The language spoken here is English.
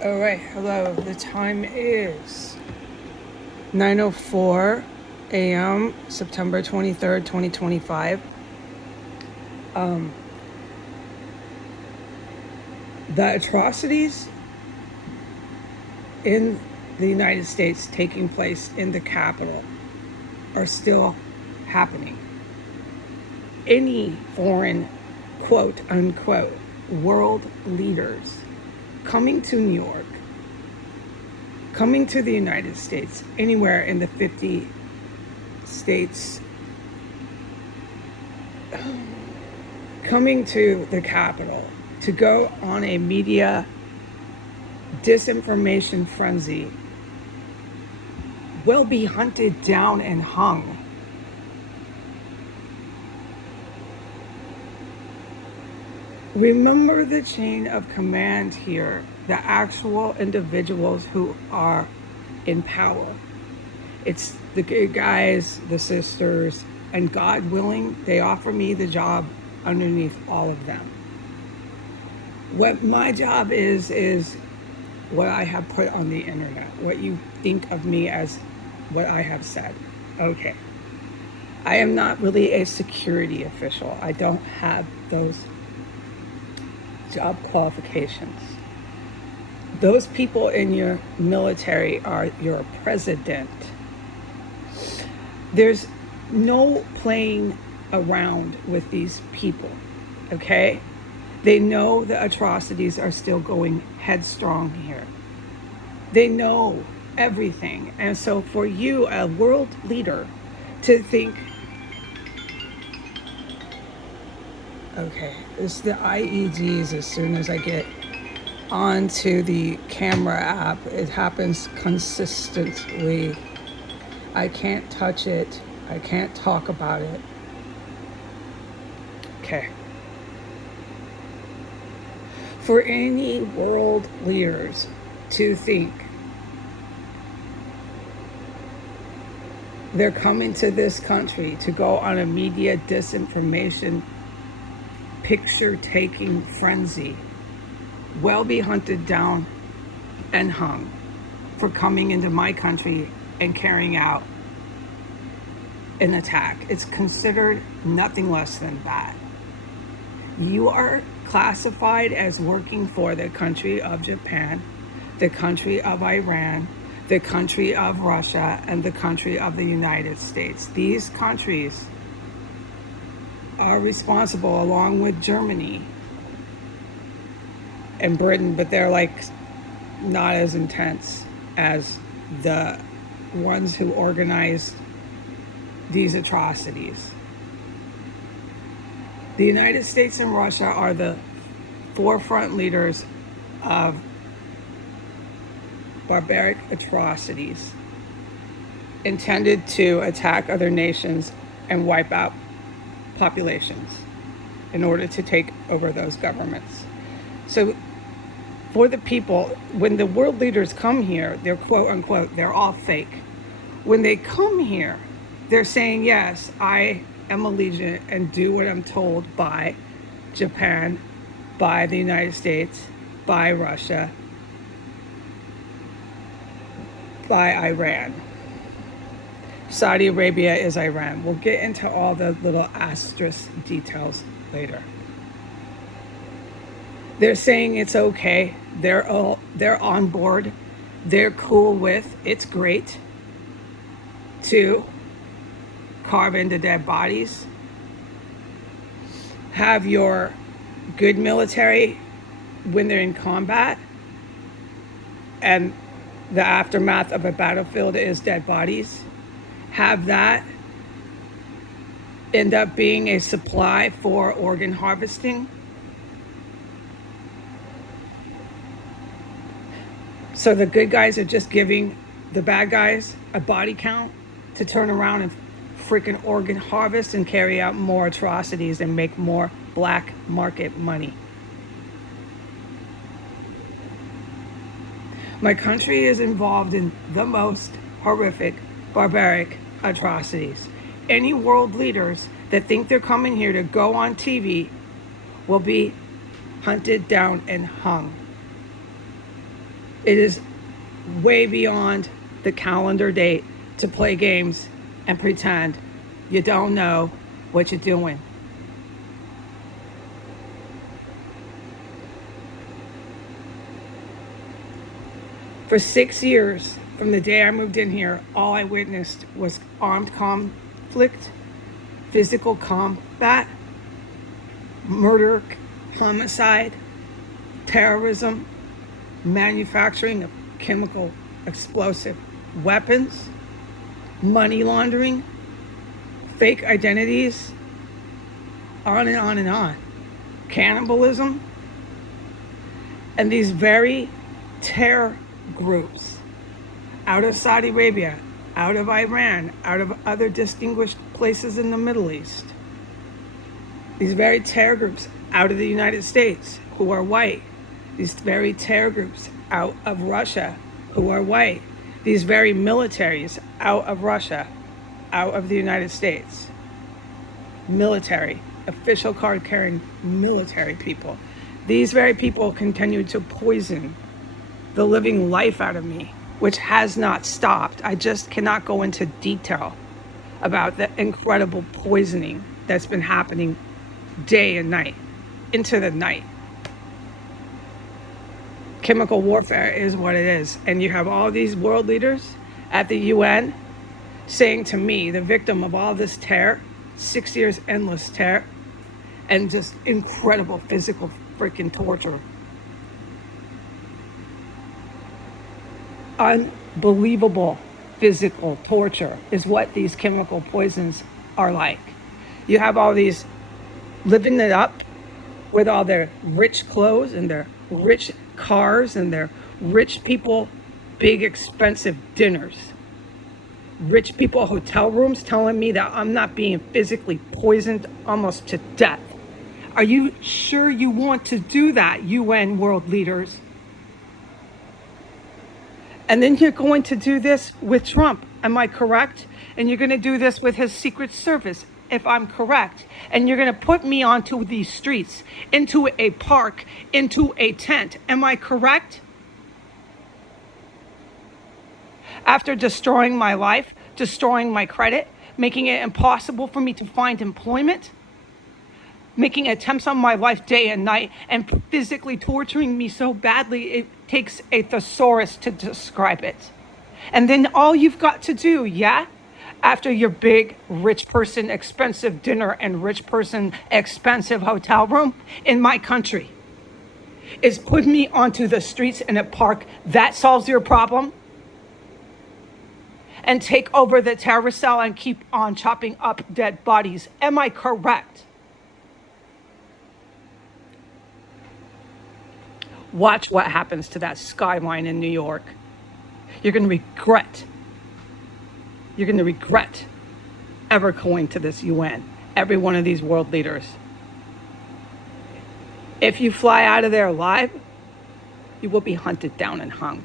All right, hello. The time is 9:04 a.m., September 23rd, 2025. The atrocities in the United States taking place in the Capitol are still happening. Any foreign, quote unquote, world leaders coming to New York, coming to the United States, anywhere in the 50 states, coming to the Capitol to go on a media disinformation frenzy will be hunted down and hung. Remember the chain of command here, the actual individuals who are in power. It's the good guys, the sisters, and God willing, they offer me the job underneath all of them. What my job is what I have put on the internet, what you think of me as what I have said. Okay. I am not really a security official. I don't have those job qualifications. Those people in your military are your president. There's no playing around with these people, okay? They know the atrocities are still going headstrong here. They know everything. And so for you, a world leader, to think, okay, it's the IEDs. As soon as I get onto the camera app, it happens consistently. I can't touch it. I can't talk about it. Okay. For any world leaders to think they're coming to this country to go on a media disinformation picture-taking frenzy will be hunted down and hung for coming into my country and carrying out an attack. It's considered nothing less than that. You are classified as working for the country of Japan, the country of Iran, the country of Russia, and the country of the United States. These countries are responsible, along with Germany and Britain, but they're like not as intense as the ones who organized these atrocities. The United States and Russia are the forefront leaders of barbaric atrocities intended to attack other nations and wipe out populations in order to take over those governments. So for the people, when the world leaders come here, they're quote unquote, they're all fake. When they come here, they're saying, yes, I am allegiant and do what I'm told by Japan, by the United States, by Russia, by Iran. Saudi Arabia is Iran. We'll get into all the little asterisk details later. They're saying it's okay. They're on board. They're cool with it's great to carve into dead bodies, have your good military when they're in combat, and the aftermath of a battlefield is dead bodies, have that end up being a supply for organ harvesting. So the good guys are just giving the bad guys a body count to turn around and freaking organ harvest and carry out more atrocities and make more black market money. My country is involved in the most horrific, barbaric atrocities. Any world leaders that think they're coming here to go on TV will be hunted down and hung. It is way beyond the calendar date to play games and pretend you don't know what you're doing. For 6 years, from the day I moved in here, all I witnessed was armed conflict, physical combat, murder, homicide, terrorism, manufacturing of chemical explosive weapons, money laundering, fake identities, on and on and on. Cannibalism, and these very terror groups out of Saudi Arabia, out of Iran, out of other distinguished places in the Middle East. These very terror groups out of the United States who are white. These very terror groups out of Russia who are white. These very militaries out of Russia, out of the United States. Military, official card carrying military people. These very people continue to poison the living life out of me, which has not stopped. I just cannot go into detail about the incredible poisoning that's been happening day and night, into the night. Chemical warfare is what it is. And you have all these world leaders at the UN saying to me, the victim of all this terror, 6 years endless terror, and just incredible physical freaking torture. Unbelievable physical torture is what these chemical poisons are like. You have all these living it up with all their rich clothes and their rich cars and their rich people, big expensive dinners. Rich people hotel rooms telling me that I'm not being physically poisoned almost to death. Are you sure you want to do that, UN world leaders? And then you're going to do this with Trump, am I correct? And you're going to do this with his Secret Service, if I'm correct. And you're going to put me onto these streets, into a park, into a tent, am I correct? After destroying my life, destroying my credit, making it impossible for me to find employment, making attempts on my life day and night, and physically torturing me so badly it takes a thesaurus to describe it. And then all you've got to do, after your big rich person expensive dinner and rich person expensive hotel room in my country, is put me onto the streets in a park. That solves your problem? And take over the terrorist cell and keep on chopping up dead bodies. Am I correct? Watch what happens to that skyline in New York. You're going to regret. You're going to regret ever going to this UN, every one of these world leaders. If you fly out of there alive, you will be hunted down and hung.